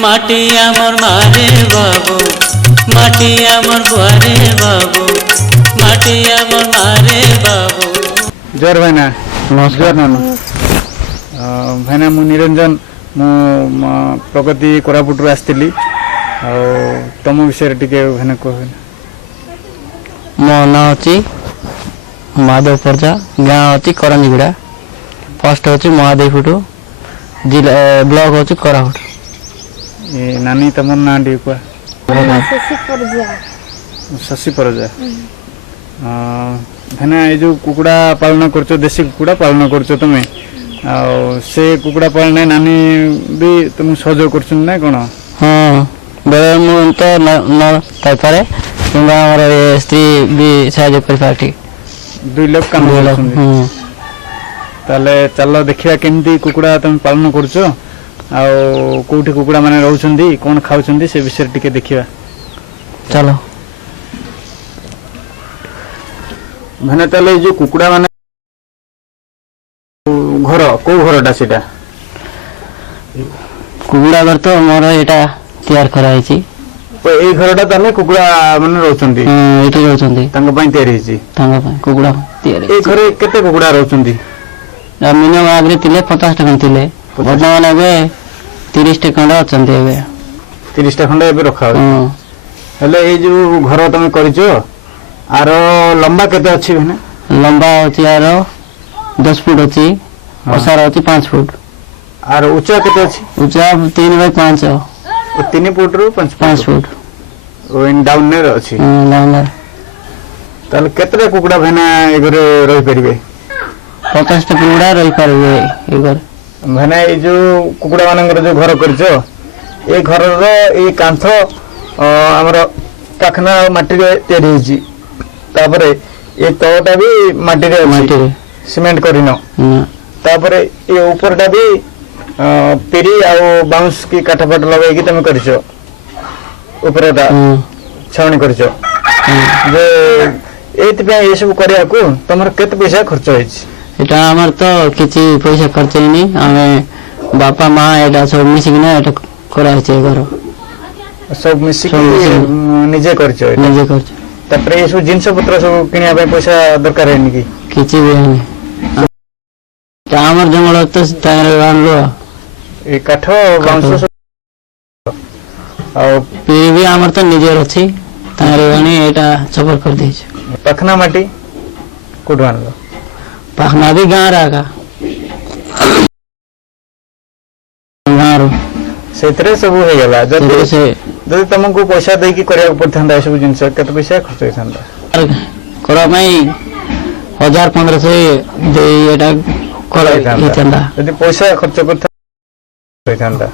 माटी आमर मारे बाबू माटी आमर बुआरे बाबू माटी आमर मारे बाबू। जर भाईना नमस्कार नानू भाईना मु निरंजन मु प्रगति कोरापुट आसती तुम विषय टे भाईना कह। मो ना अच्छी महादेव प्रजा गाँ अच्छी करंजीगुड़ा फर्स्ट अच्छी महादेव जिला ब्लॉक अच्छी कोरापुट। नानी तुम ना टे कह। शशि परजा भाईना ये जो कुकुड़ा पालन कर देसी कुकुड़ा पालन कर तुम्हें से कुकुड़ा पालन नानी भी तुम सहयोग कर कौन। हाँ बेले मुझे तो न पारे कि स्त्री भी साहय कर दुई लोग काम ताले चल देखा केमती कुकुड़ा तुम पालन कर कौटी कुकुड़ा माने रोचंदी कौन खाऊचंदी से विषय टिके देखिबा चलो। माने ताले जो कुकुड़ा माने घर को घरटा सेटा कुकुड़ा घर तो मोर एटा तैयार कराई छी तो ए घरटा ताले कुकुड़ा माने रोचंदी एटी रोचंदी तांग पई तैयार हिची तांग पई कुकुड़ा तैयार ए घरे केते कुकुड़ा रोचंदी मिनिमम आगरे तिले 50 टका तिले वर्तमान एबे 30 टका अछंती एबे 30 टका खंड एबे रखा हेले ए जो घर तुम करिचो आर लंबा केते अछि भने लंबा अछि आर 10 फुट अछि ओसार अछि 5 फुट आर ऊंचा केते अछि ऊंचा 3 बाय 5 3 फुट रु 5 फुट ओ इन डाउन ने अछि डाउन ताल केते कुकुड़ा भेना एगरे रहि परिबे 50 टा कुकुड़ा रहि परिबे एगर भने ए जो कुकुड़ा मानकर जो घर करछो ए घर रो ए कांथ हमर काखना माटी रे तैयार हिची तापरे ए तोटा भी माटी रे अछि सीमेंट करिनो तापरे ए ऊपरटा भी पेरी आ बाउंस की काठपाट लगाई कि तुम करछो ऊपरटा छावनी करछो जे एत पे ए सब करिया को तमर केते पैसा खर्च होइछ एटा हमर तो किछि पैसा खर्च नहीं हमें बापा मां एटा सब मिसिक ना एटा कराई छै घर सब मिसिक निजे करछो निजे करछो तापरे ए सब जिंस पत्र सब किनिया पे पैसा दरकार है निकी किछि भी नहीं ता हमर जंगल तो तार आनलो ए काठ बाउंस आ पेरी भी हमर तो निजे अछि तार वानी एटा छपर कर दै छै पखना माटी कोड आनलो पखना भी गां रागा गारो सेतरे सब हो गेला जदि तुमको पैसा दे की करिया पड़थांदा सब जिंस केते पैसा खर्च होइथांदा करा मई 1500 दे एटा कराइथांदा जदि पैसा खर्च करथा होइथांदा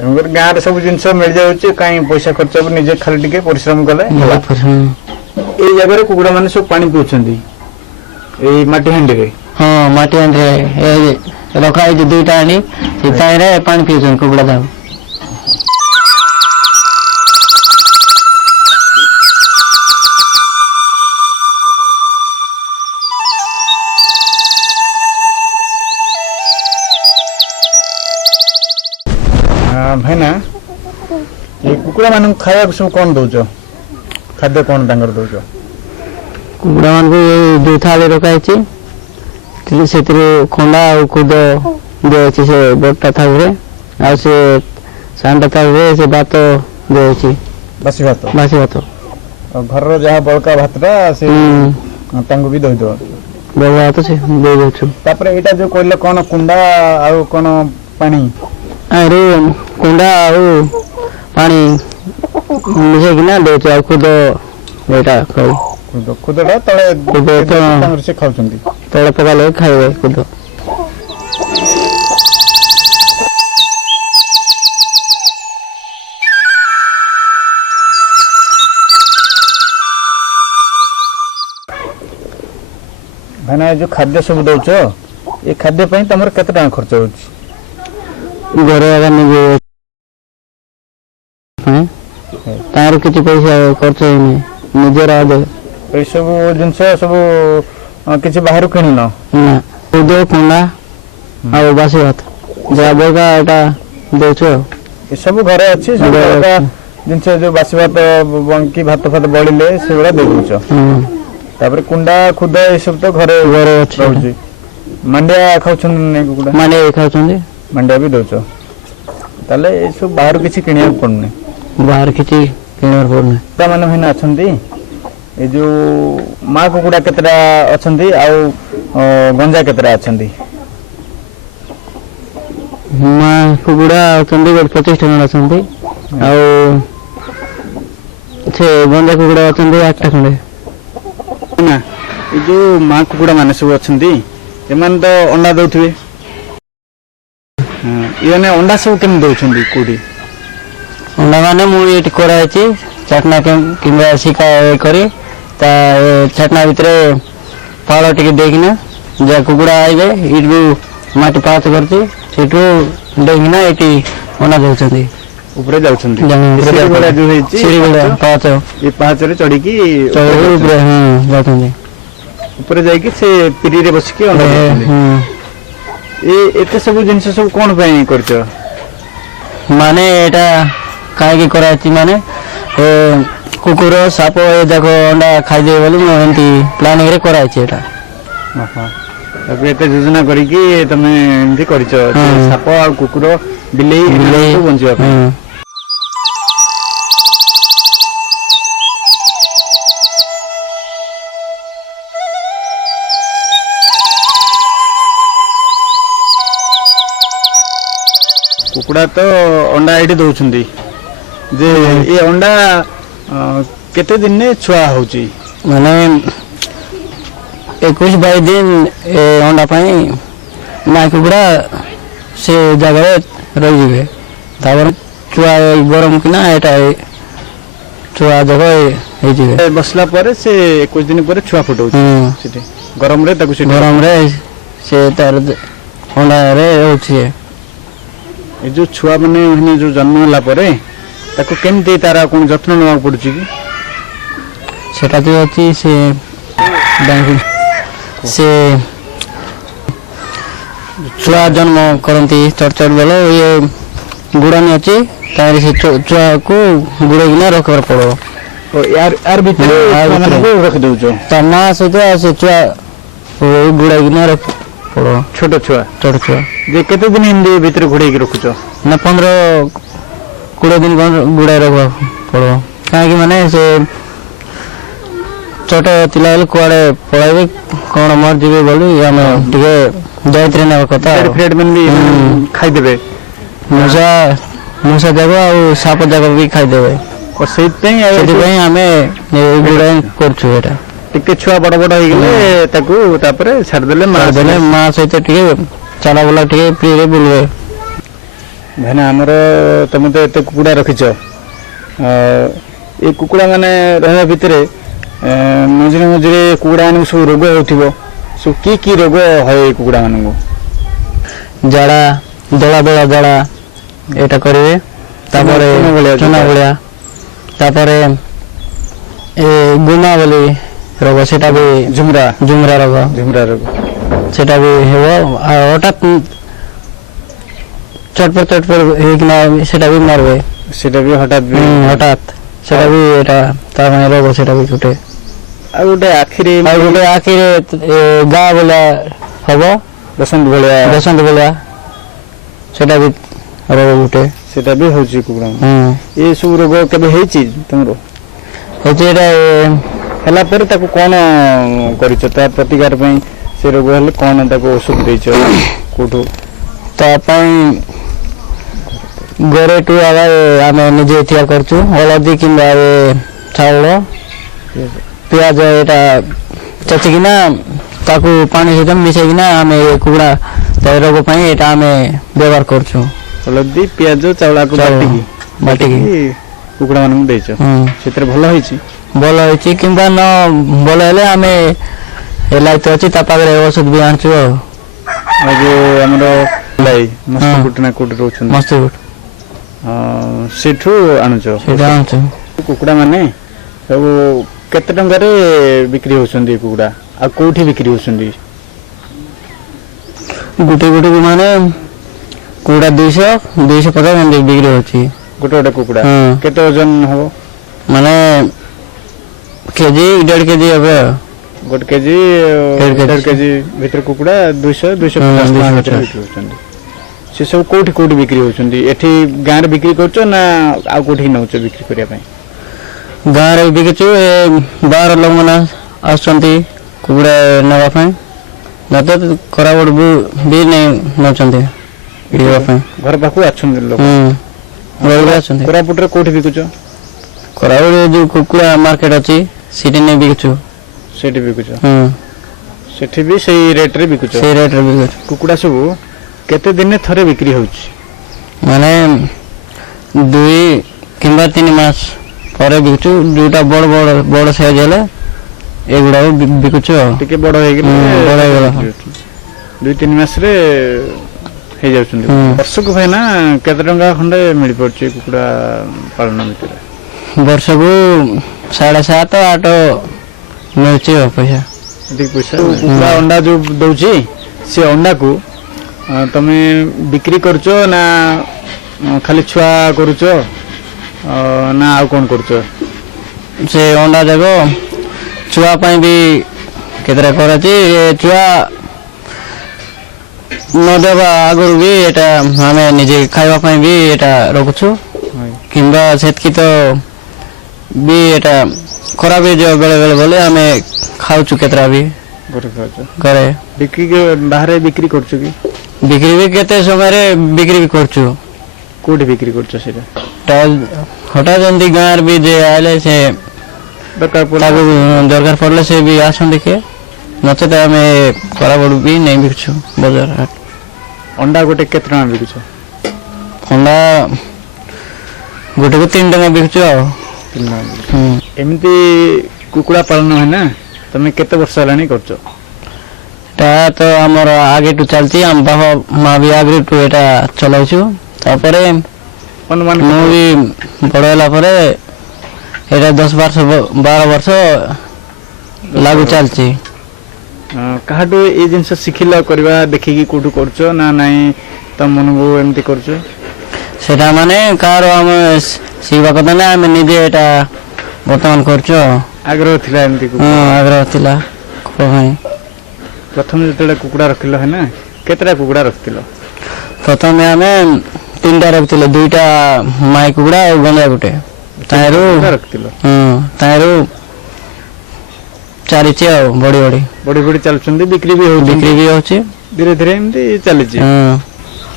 हमर गां रे सब जिंस मिल जाउची काई पैसा खर्च निजे खाली टिके परिश्रम कले ए जगह रे कुकुड़ा माने सब पानी पिउछंदी ए माटी हांडी रे हां माटी हांडी रे ए रखाई जे दुईटा आनी से रे पानी पिउछन कुकुड़ा दाउ भाईना ये कुकुड़ा मान खाया सब कौन दौच खाद्य कौन तांगर दौच कुकुड़ा मान को दो थाली रखाई से खंडा और खुद दे से बटा था आ से सांडा था से भात दे बासी भात घर रो जहा बड़का भातरा से तांगो भी दई दो बड़का भात से दे दो तापर एटा जो कहले कोन कुंडा आ कोन पानी अरे कुंडा और पानी मिसे कि ना दे खुद बेटा खाऊ खुदड़ा तळे खुद से खाउचंदी तळे पका ले खाइबे खुद भाना जो खाद्य सब दउछ ए खाद्य पई तमर केते टाका खर्च होछि घरे अगर निजे तार ବାହାରୁ କିଛି ପଇସା ଖର୍ଚ୍ଚ ହେଇନି ନିଜର ଆଦେ ଏସବୁ ଜିନିଷ ସବୁ କିଛି ବାହାରୁ କିଣିନ? ନା ଖୁଦ କୁଣ୍ଡା ଆଉ ବାସି ଭାତ ଯାହା ବଳକା ଏଇଟା ଦଉଛୁ ଆଉ ଏସବୁ ଘରେ ଅଛି ସବୁ ଘରେ ଅଲଗା ଅଛି। ଜିନିଷ ଯୋଉ ବାସି ଭାତ କି ଭାତ ଫାତ ବଳିଲେ ସେଗୁଡା ଦେଇ ଦଉଛ। ତାପରେ କୁଣ୍ଡା ଖୁଦ ଏସବୁ ତ ଘରେ ଘରେ ଅଛି ରହୁଛି। ମାଣ୍ଡିଆ ଖାଉଛନ୍ତି ନାଇଁ କୁକୁଡ଼ା? ମାଣ୍ଡିଆ ବି ଖାଉଛନ୍ତି ମାଣ୍ଡିଆ ବି ଦଉଛ, ତାହେଲେ ଏସବୁ ବାହାରୁ କିଛି କିଣିବାକୁ ପଡୁନି। ବାହାରେ କିଛି କିଣିବାର ପଡୁନି। ମାନେ ଭାଇନା ଅଛନ୍ତି, ଏ ଯୋଉ ମା କୁକୁଡ଼ା କେତେଟା ଅଛନ୍ତି ଆଉ ଗଞ୍ଜା କେତେଟା ଅଛନ୍ତି? ମା କୁକୁଡ଼ା ଅଛନ୍ତି ଗୋଟେ 25ଟା ଖଣ୍ଡେ ଅଛନ୍ତି ଆଉ ସେ ଗଞ୍ଜା କୁକୁଡ଼ା ଅଛନ୍ତି 8ଟା ଖଣ୍ଡେ। ନା ଏ ଯୋଉ ମା କୁକୁଡ଼ା ମାନେ ସବୁ ଅଛନ୍ତି ଏମାନେ ତ ଅଣ୍ଡା ଦଉଥିବେ? ଇଏ ଅଣ୍ଡା ସବୁ କେମିତି ଦଉଛନ୍ତି କୋଉଠି? ଅଣ୍ଡା ମାନେ ମୁଁ ଏଠି କରାହେଇଛି ଚାଟନା କିମ୍ବା ଶିକା କରି ତା ଚାଟନା ଭିତରେ ପାଳ ଟିକେ ଦେଇକିନା ଯାହା କୁକୁଡ଼ା ଆଇବେ ଏଇଠୁ ମାଟି ପାହାଚ କରିଛି ସେଠୁ ଡେଇକିନା ଏଠି ଅଣ୍ଡା ଦଉଛନ୍ତି। ଉପରେ ଯାଉଛନ୍ତି ସିଡ଼ି ଭଳିଆ ଯୋଉ ହେଇଛି ଭଳିଆ ପାହାଚ ଏ ପାହାଚରେ ଚଢିକି ଉପରେ ଯାଉଛନ୍ତି। ଉପରେ ଯାଇକି ସେ ପିରିରେ ବସିକି ଅଣ୍ଡା ଦଉଛନ୍ତି। ଏତେ ସବୁ ଜିନିଷ ସବୁ କଣ ପାଇଁ କରିଛ? ମାନେ ଏଇଟା କାହିଁକି କରାହେଇଛି ମାନେ କୁକୁର ସାପ ଏ ଯାକ ଅଣ୍ଡା ଖାଇଦେବେ ବୋଲି ମୁଁ ଏମିତି ପ୍ଲାନିଂରେ କରାହେଇଛି ଏଇଟା। ତାକୁ ଏତେ ଯୋଜନା କରିକି ତମେ ଏମିତି କରିଛ ସାପ ଆଉ କୁକୁର ବିଲେଇ ସବୁ ବଞ୍ଚିବା ପାଇଁ। କୁକୁଡ଼ା ତ ଅଣ୍ଡା ଏଇଠି ଦଉଛନ୍ତି ଯେ ଏ ଅଣ୍ଡା କେତେ ଦିନରେ ଛୁଆ ହଉଛି? ମାନେ 21-22 ଦିନ ଏ ଅଣ୍ଡା ପାଇଁ ମା କୁକୁଡ଼ା ସେ ଜାଗାରେ ରହିଯିବେ। ତାପରେ ଛୁଆ ଗରମ କିନା ଏଇଟା ଛୁଆ ଯାକ ହେଇଯିବେ। ବସିଲା ପରେ ସେ 21 ଦିନ ପରେ ଛୁଆ ଫୁଟଉଛି ସେଠି ଗରମରେ ତାକୁ ଗରମରେ ସେ ତାର ଅଣ୍ଡାରେ ରହୁଛି। ଏ ଯୋଉ ଛୁଆ ମାନେ ଯୋଉ ଜନ୍ମ ହେଲା ପରେ ତାକୁ କେମିତି ତାର କଣ ଯତ୍ନ ନେବାକୁ ପଡୁଛି କି? ସେଟା ଯୋଉ ଅଛି ସେ ଛୁଆ ଜନ୍ମ କରନ୍ତି ଚଟ ବେଳ ଇଏ ଗୁଡ଼ାନି ଅଛି ତାହେଲେ ସେ ଛୁଆକୁ ଗୁଡ଼େଇକିନା ରଖିବାକୁ ପଡ଼ିବ। ୟାର ଭିତରେ ରଖିଦଉଛ ତା ମା ସହିତ ସେ ଛୁଆ ଗୁଡ଼ାଇକିନା ପଡ଼ିବ। ଛୋଟ ଛୁଆ ଯେ କେତେ ଦିନ ଏମିତି ଭିତରେ ଘୋଡେଇକି ରଖୁଛ? ନା 15-20 ଦିନ ଗୁଡ଼ାଇ ରଖିବାକୁ ପଡ଼ିବ। କାହିଁକି ମାନେ ସେ ଛୋଟ ଥିଲା ବେଳେ କୁଆଡ଼େ ପଳାଇବେ କ'ଣ ମରିଯିବେ ବୋଲି ଆମେ ଟିକେ ଦାୟିତ୍ୱରେ ନେବା କଥା। ଖାଇଦେବେ ମୂଷା ଯାକ ଆଉ ସାପ ଯାକ ବି ଖାଇଦେବେ। ସେଥିପାଇଁ ଆମେ ଗୁଡ଼ାଇ କରୁଛୁ। ଏଇଟା ଟିକେ ଛୁଆ ବଡ ବଡ ହେଇଗଲେ ତାକୁ ତାପରେ ଛାଡ଼ିଦେଲେ ମା ସହିତ ଟିକେ ଚାଲାବୁଲା ଟିକେ ଫ୍ରିରେ ବୁଲିବେ। ଭାଇନା ଆମର ତମେ ତ ଏତେ କୁକୁଡ଼ା ରଖିଛ, ଏ କୁକୁଡ଼ା ମାନେ ରହିବା ଭିତରେ ମଝିରେ ମଝିରେ କୁକୁଡ଼ା ମାନଙ୍କୁ ସବୁ ରୋଗ ହେଉଥିବ, ସବୁ କି ରୋଗ ହୁଏ କୁକୁଡ଼ା ମାନଙ୍କୁ? ଝାଡ଼ା ଦଳା ଝାଡ଼ା ଏଇଟା କରିବେ। ତାପରେ ଚୁନା ଭଳିଆ ତାପରେ ଏ ଗୁମା ବୋଲି ରୋଗ ସେଟା ବି ଝୁମରା ରୋଗ ସେଟା ବି ହେବ। ଆଉ ହଠାତ୍ ଚଟପଟ ହେଇକିନା ସେଟା ବି ମାରିବେ। ସେଟା ବି ହଠାତ୍ ସେଟା ବି ଏଇଟା ତା ପାଇଁ ରୋଗ ସେଟା ବି ଗୋଟେ। ଆଉ ଗୋଟେ ଆଖିରେ ଗାଁ ଭଳିଆ ହବ ବସନ୍ତ ଭଳିଆ ସେଟା ବି ରୋଗ ଗୋଟେ। ସେଟା ବି ହଉଛି କୁକୁଡ଼ା। ଏ ସବୁ ରୋଗ କେବେ ହେଇଛି ତମର? ହେଇଛି। ଏଇଟା ହେଲା ପରେ ତାକୁ କ'ଣ କରିଛ ତା ପ୍ରତିକାର ପାଇଁ? ସେ ରୋଗ ହେଲେ କ'ଣ ତାକୁ ଔଷଧ ଦେଇଛ କୋଉଠୁ? ତା ପାଇଁ ଘରେଠୁ ଆମେ ନିଜେ ତିଆରି କରୁଛୁ। ହଳଦୀ କିମ୍ବା ଚାଉଳ ପିଆଜ ଏଇଟା ଚେଚିକିନା ତାକୁ ପାଣି ସହିତ ମିଶାଇକିନା ଆମେ କୁକୁଡ଼ା ରୋଗ ପାଇଁ ଏଇଟା ଆମେ ବ୍ୟବହାର କରୁଛୁ। ହଳଦୀ ପିଆଜ ଚାଉଳକୁ ବାଟିକି କୁକୁଡ଼ା ମାନଙ୍କୁ ଦେଇଛ। ସେଥିରେ ଭଲ ହେଇଛି? ଭଲ ହେଇଛି କିମ୍ବା ନ ଭଲ ହେଲେ ଆମେ ଏଲାଇତ ଅଛି ତା ପାଖରେ ଔଷଧ ବି ଆଣୁଛୁ। ଆଉ ଯୋଉ ଆମର ମସ୍ତପୁଟ ନା କୋଉଠି ରହୁଛନ୍ତି ମସ୍ତପୁଟ ସେଠୁ ଆଣୁଛ? ସେଇଟା ଆଣୁଛୁ। କୁକୁଡ଼ା ମାନେ ସବୁ କେତେ ଟଙ୍କାରେ ବିକ୍ରି ହେଉଛନ୍ତି କୁକୁଡ଼ା ଆଉ କୋଉଠି ବିକ୍ରି ହେଉଛନ୍ତି? ଗୋଟେ ଗୋଟେ ମାନେ କୁକୁଡ଼ା 200-250 ଏମିତି ବିକ୍ରି ହଉଛି। ଗୋଟେ ଗୋଟେ କୁକୁଡ଼ା ହଁ। କେତେ ଓଜନ ହବ? ମାନେ କେଜି 1.5 କେଜି হবে। ଗୋଟେ କେଜି ଦେଢ଼ କେଜି। 1.5 କେଜି ଭିତରେ କୁକୁଡ଼ା 200-250 ହଁ, ଟଙ୍କା 250। ଭିତରେ ବିକ୍ରି ହେଉଛନ୍ତି। ସେ ସବୁ କୋଉଠି ବିକ୍ରି ହେଉଛନ୍ତି? ଏଠି ଗାଁରେ ବିକ୍ରି କରୁଛ ନା ଆଉ କୋଉଠି ନେଉଛ ବିକ୍ରି କରିବା ପାଇଁ? ଗାଁରେ ବିକୁଛୁ, ଏ ବାହାର ଲୋକମାନେ ଆସୁଛନ୍ତି କୁକୁଡ଼ା ନେବା ପାଇଁ, ନଚେତ କୋରାପୁଟ ବି ନେଉଛନ୍ତି ବିକିବା ପାଇଁ। ଘର ପାଖକୁ ଆସୁଛନ୍ତି ଲୋକ? ଘରକୁ ଆସୁଛନ୍ତି। କୋରାପୁଟରେ କୋଉଠି ବିକୁଛ? କୋରାପୁଟ ଯୋଉ କୁକୁଡ଼ା ମାର୍କେଟ ଅଛି ସେଠି ନେଇ ବିକୁଛୁ। ସେଠି ବିକୁଛ? ହୁଁ, ସେଠି ବି ସେଇ ରେଟ୍ରେ ବିକୁଛ? ସେଇ ରେଟ୍ରେ ବିକୁଛୁ। କୁକୁଡ଼ା ସବୁ କେତେ ଦିନେ ଥରେ ବିକ୍ରି ହେଉଛି? ମାନେ 2 କିମ୍ବା 3 ମାସ ପରେ ବିକୁଛୁ। ଯୋଉଟା ବଡ଼ ସାଇଜ ହେଲେ ଏଗୁଡ଼ାକୁ ବିକୁଛୁ ଆଉ। ଟିକେ ବଡ଼ ହେଇଗଲେ ବଡ଼ ହେଇଗଲା। 2-3 ମାସରେ ହେଇଯାଉଛନ୍ତି। ବର୍ଷକୁ ଭାଇନା କେତେ ଟଙ୍କା ଖଣ୍ଡେ ମିଳିପାରୁଛି କୁକୁଡ଼ା ପାଳନ ଭିତରେ? ବର୍ଷକୁ 7.5-8 ମିଳୁଛି ଆଉ ପଇସା। ଏତିକି ପଇସା? କୁକୁଡ଼ା ଅଣ୍ଡା ଯୋଉ ଦଉଛି ସେ ଅଣ୍ଡାକୁ ତମେ ବିକ୍ରି କରୁଛ ନା ଖାଲି ଛୁଆ କରୁଛ ନା ଆଉ କ'ଣ କରୁଛ? ସେ ଅଣ୍ଡା ଯାକ ଛୁଆ ପାଇଁ ବି କେତେଟା କରାଛି। ଛୁଆ ନ ଦେବା ଆଗରୁ ବି ଏଟା ଆମେ ନିଜେ ଖାଇବା ପାଇଁ ବି ଏଟା ରଖୁଛୁ, କିମ୍ବା ସେତିକି ତ ବି ଏଟା ଖରାପ ହେଇଯିବ ବେଳେ ବେଳେ ବୋଲେ ଆମେ ଖାଉଛୁ କେତେଟା ବି ଘରେ। ବାହାରେ ବିକ୍ରି କରୁଛୁ କି? ବିକ୍ରି ବି କେତେ ସମୟରେ ବିକ୍ରି ବି କରୁଛୁ। କୋଉଠି ବିକ୍ରି କରୁଛ ସେଇଟା? ହଠାତ୍ ଏମିତି ଗାଁରେ ବି ଯେ ଆଇଲେ ସେ ତାକୁ ଦରକାର ପଡ଼ିଲେ ସେ ବି ଆସନ୍ତି କିଏ, ନଚେତ ଆମେ କୋରାପୁଟ ବି ନେଇ ବିକୁଛୁ ବଜାର। ଅଣ୍ଡା ଗୋଟେ କେତେ ଟଙ୍କା ବିକୁଛ? ଅଣ୍ଡା ଗୋଟେକୁ 3 ଟଙ୍କା ବିକୁଛୁ ଆଉ। ଏମିତି କୁକୁଡ଼ା ପାଳନ ହୁଏ ନା, ତମେ କେତେ ବର୍ଷ ହେଲାଣି କରୁଛ? ଏଟା ତ ଆମର ଆଗେଠୁ ଚାଲିଛି, ଆମ ବାପା ମା ବି ଆଗେଠୁ ଏଟା ଚଲାଉଛୁ। ତାପରେ ମୁଁ ବି ବଡ଼ ହେଲା ପରେ ଏଟା 10-12 ବର୍ଷ ଲାଗୁ ଚାଲିଛି। କାହାଠୁ ଏଇ ଜିନିଷ ଶିଖିଲ କରିବା ଦେଖିକି? କୋଉଠୁ କରୁଛ ନା ନାଇଁ ତମ ମନକୁ ଏମିତି କରୁଛ? ସେଟା ମାନେ କାହାର ଆମେ ଶିଖିବା କଥା ନା, ଆମେ ନିଜେ ଏଟା ବର୍ତ୍ତମାନ କରୁଛୁ ଆଉ। ଆଗ୍ରହ ଥିଲା ଏମିତି? ଆଗ୍ରହ ଥିଲା ପାଇଁ। ପ୍ରଥମେ ଯେତେବେଳେ କୁକୁଡ଼ା ରଖିଲ ହେ ନା, କେତେଟା କୁକୁଡ଼ା ରଖିଥିଲ? ପ୍ରଥମେ ଆମେ 3ଟା ରଖିଥିଲୁ, 2ଟା ମାଇ କୁକୁଡ଼ା ଆଉ ଗଞ୍ଜା ଗୋଟେ। ତାହିଁରୁ ଚାଲିଛି ଆଉ ବଢି ଚାଲୁଛନ୍ତି, ବିକ୍ରି ବି ହଉଛି ଧୀରେ ଧୀରେ ଏମିତି ଚାଲିଛି।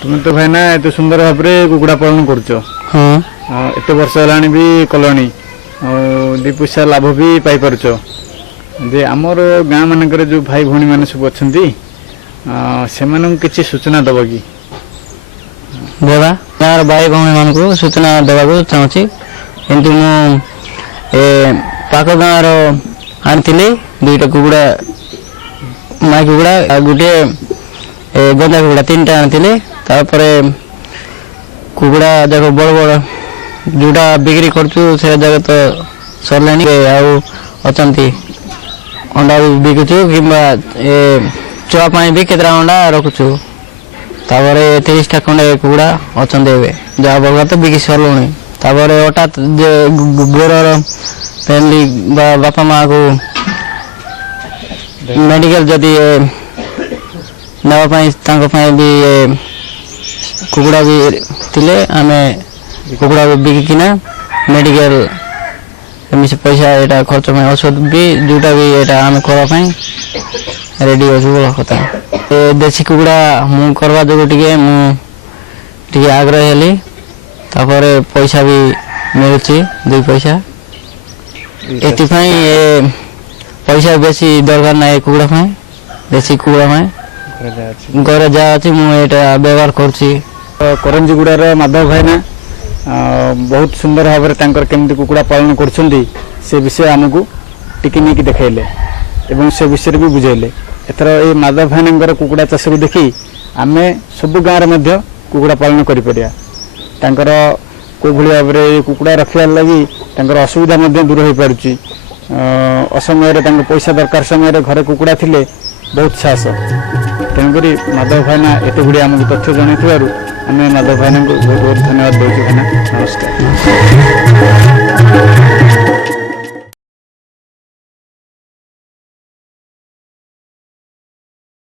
ତୁମେ ତ ଭାଇନା ଏତେ ସୁନ୍ଦର ଭାବରେ କୁକୁଡ଼ା ପାଳନ କରୁଛ, ଏତେ ବର୍ଷ ହେଲାଣି ବି କଲଣି, ଆଉ 2 ପଇସା ଲାଭ ବି ପାଇପାରୁଛ। ଯେ ଆମର ଗାଁ ମାନଙ୍କରେ ଯୋଉ ଭାଇ ଭଉଣୀ ମାନେ ସବୁ ଅଛନ୍ତି ସେମାନଙ୍କୁ କିଛି ସୂଚନା ଦେବ କି? ଗାଁର ଭାଇ ଭଉଣୀ ମାନଙ୍କୁ ସୂଚନା ଦେବାକୁ ଚାହୁଁଛି। କିନ୍ତୁ ମୁଁ ପାଖ ଗାଁର ଆଣିଥିଲି 2ଟା କୁକୁଡ଼ା, ମାଇ କୁକୁଡ଼ା ଆଉ ଗୋଟିଏ ଗଞ୍ଜା କୁକୁଡ଼ା, 3ଟା ଆଣିଥିଲି। ତାପରେ କୁକୁଡ଼ା ଯାକ ବଡ଼ ଯୋଉଟା ବିକ୍ରି କରୁଛୁ ସେ ଯାକ ତ ସରିଲାଣି, ଆଉ ଅଛନ୍ତି। ଅଣ୍ଡା ବି ବିକୁଛୁ, କିମ୍ବା ଛୁଆ ପାଇଁ ବି କେତେଟା ଅଣ୍ଡା ରଖୁଛୁ। ତାପରେ 30ଟା ଖଣ୍ଡେ କୁକୁଡ଼ା ଅଛନ୍ତି ଏବେ, ଯାହା ବଳକା ତ ବିକି ସରିଲୁଣି। ତାପରେ ହଠାତ୍ ଯେ ଘରର ଫ୍ୟାମିଲି ବା ବାପା ମାଆକୁ ମେଡ଼ିକାଲ ଯଦି ନେବା ପାଇଁ, ତାଙ୍କ ପାଇଁ ବି କୁକୁଡ଼ା ବି ଥିଲେ ଆମେ କୁକୁଡ଼ା ବିକିକିନା ମେଡ଼ିକାଲ ଏମିତି ପଇସା ଏଇଟା ଖର୍ଚ୍ଚ ପାଇଁ, ଔଷଧ ବି ଯୋଉଟା ବି ଏଇଟା ଆମେ କରିବା ପାଇଁ ରେଡ଼ି ଅଛୁ ଭଲ କଥା। ଦେଶୀ କୁକୁଡ଼ା ମୁଁ କରିବା ଯୋଗୁଁ ମୁଁ ଟିକେ ଆଗ୍ରହ ହେଲି। ତାପରେ ପଇସା ବି ମିଳୁଛି 2 ପଇସା। ଏଥିପାଇଁ ପଇସା ବେଶୀ ଦରକାର ନାହିଁ କୁକୁଡ଼ା ପାଇଁ, ଦେଶୀ କୁକୁଡ଼ା ପାଇଁ। ଘରେ ଯାହା ଅଛି ମୁଁ ଏଇଟା ବ୍ୟବହାର କରୁଛି। କରଞ୍ଜିଗୁଡ଼ାର ମାଧବ ଭାଇନା ବହୁତ ସୁନ୍ଦର ଭାବରେ ତାଙ୍କର କେମିତି କୁକୁଡ଼ା ପାଳନ କରୁଛନ୍ତି ସେ ବିଷୟ ଆମକୁ ଟିକେ ନେଇକି ଦେଖାଇଲେ ଏବଂ ସେ ବିଷୟରେ ବି ବୁଝାଇଲେ। ଏଥର ଏଇ ମାଧବ ଭାଇନାଙ୍କର କୁକୁଡ଼ା ଚାଷକୁ ଦେଖି ଆମେ ସବୁ ଗାଁରେ ମଧ୍ୟ କୁକୁଡ଼ା ପାଳନ କରିପାରିବା। ତାଙ୍କର କୋଉଭଳି ଭାବରେ କୁକୁଡ଼ା ରଖିବା ଲାଗି ତାଙ୍କର ଅସୁବିଧା ମଧ୍ୟ ଦୂର ହୋଇପାରୁଛି। ଅସମୟରେ ତାଙ୍କ ପଇସା ଦରକାର ସମୟରେ ଘରେ କୁକୁଡ଼ା ଥିଲେ ବହୁତ ସାହସ। ତେଣୁକରି ମାଧବ ଭାଇନା ଏତେ ଗୁଡ଼ିଏ ଆମକୁ ତଥ୍ୟ ଜଣାଇଥିବାରୁ ଆମେ ମାଧବ ଭାଇନାଙ୍କୁ ବହୁତ ବହୁତ ଧନ୍ୟବାଦ ଦେଉଛୁ। ଭାଇନା ନମସ୍କାର।